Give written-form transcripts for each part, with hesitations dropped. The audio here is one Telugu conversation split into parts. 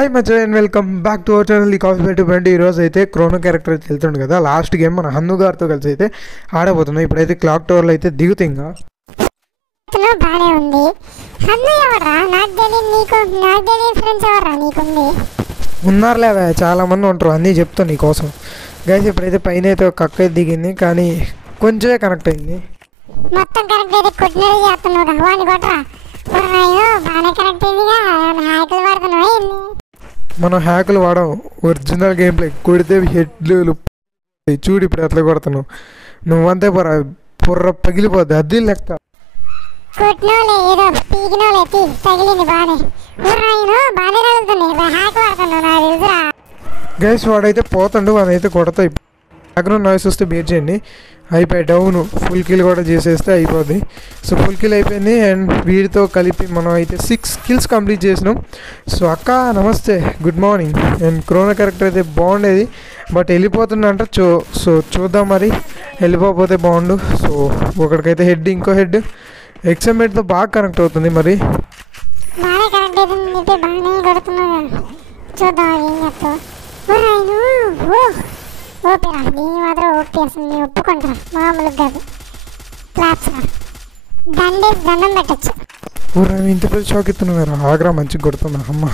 Hi much and welcome back to our channel. ఈ కాస్మెట్ బండి ఈరోజు అయితే క్రోనో క్యారెక్టర్ అయితే వెళ్తుండే కదా. లాస్ట్ గేమ్ మన హన్ను గారితో కలిసి అయితే ఆడబోతున్నాం. ఇప్పుడైతే క్లాక్ టవర్లో అయితే దిగుతాం. ఇంకా బాగానే ఉంది. హన్ను ఎవరా? నాకు తెలియదు. నాకు తెలియదు ఫ్రెండ్స్ ఎవరా నీకుంది? ఉన్నారులే అవే, చాలా మంది ఉంటారు. అన్నీ చెప్తాను నీకోసం. గైస్ ఇప్పుడైతే పైన అయితే ఒక అక్క దిగింది, కానీ కొంచెమే కనెక్ట్ అయింది. మొత్తం కరెక్ట్ అయితే కొట్టినది చేస్తున్నావు. వాడిని కొట్టరా? బాగానే కరెక్ట్ అయిందిగా. హ్యాకులు వాడుతున్నావు. మనం హ్యాకులు వాడాం, ఒరిజినల్ గేమ్ ప్లే. కొడితే హెడ్లు చూడు ఇప్పుడు ఎట్లా కొడుతున్నావు. నువ్వంతే పొర్ర పగిలిపోద్ది. అది లెక్క. కొట్టినోలే ఏదో పీకినోలే తగిలింది బాగానే. బాగానే తగులుతుంది. హ్యాక్ వాడుతున్నావు నాకు తెలుసురా. గైస్ వాడైతే పోతాడు, వాడైతే కొడతా. బ్యాక్గ్రౌండ్ నాయిస్ వస్తే బేర్ చేయండి. అయిపోయి డౌన్ ఫుల్ కిల్ కూడా చేసేస్తే అయిపోద్ది. సో ఫుల్ కిల్ అయిపోయింది. అండ్ వీడితో కలిపి మనం అయితే 6 kills కంప్లీట్ చేసినాం. సో అక్క నమస్తే, గుడ్ మార్నింగ్. అండ్ క్రోనో క్యారెక్టర్ అయితే బాగుండేది, బట్ వెళ్ళిపోతుందంట. సో చూద్దాం మరి, వెళ్ళిపోతే బాగుండు. సో ఒకడికైతే హెడ్, ఇంకో హెడ్ ఎక్సమెట్తో బాగా కనెక్ట్ అవుతుంది. మరి బాగానే కనెక్ట్ అవుతుంది. బాగానే కొడుతున్నావు. చూద్దాం ఏం చెప్తావు. ఓకేరా, దీన్ని మాత్రం ఓకే వస్తుంది. ఒప్పుకుంటారా? మామూలుగా కాదు. క్లాప్స్ దండం పెట్టచ్చు. ఊరా ఇంత పెద్ద షాక్ ఇస్తున్నారా? ఆగ్రా మంచిగా కొడుతున్నా. అమ్మ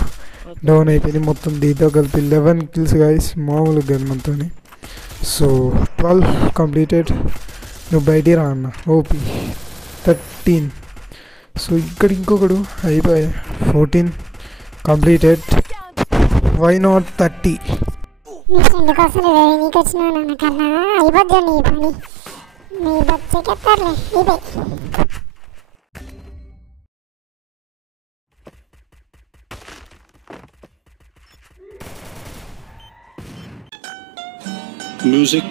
డౌన్ అయిపోయింది మొత్తం. దీంతో కలిపి 11 kills గైస్, మామూలుగా కాదు మనతో. So 12 completed. నువ్వు బయటికి రా అన్న. ఓపీ 13. సో ఇక్కడ ఇంకొకడు అయిపోయాయి. 14 కంప్లీటెడ్. Why not 30? నీ ఫ్రెండ్ కోసం నీకు వచ్చిన కన్నా అయిపోద్దు నీ పని. నీ బచ్చెక్కేస్తారులే. ఇదే Music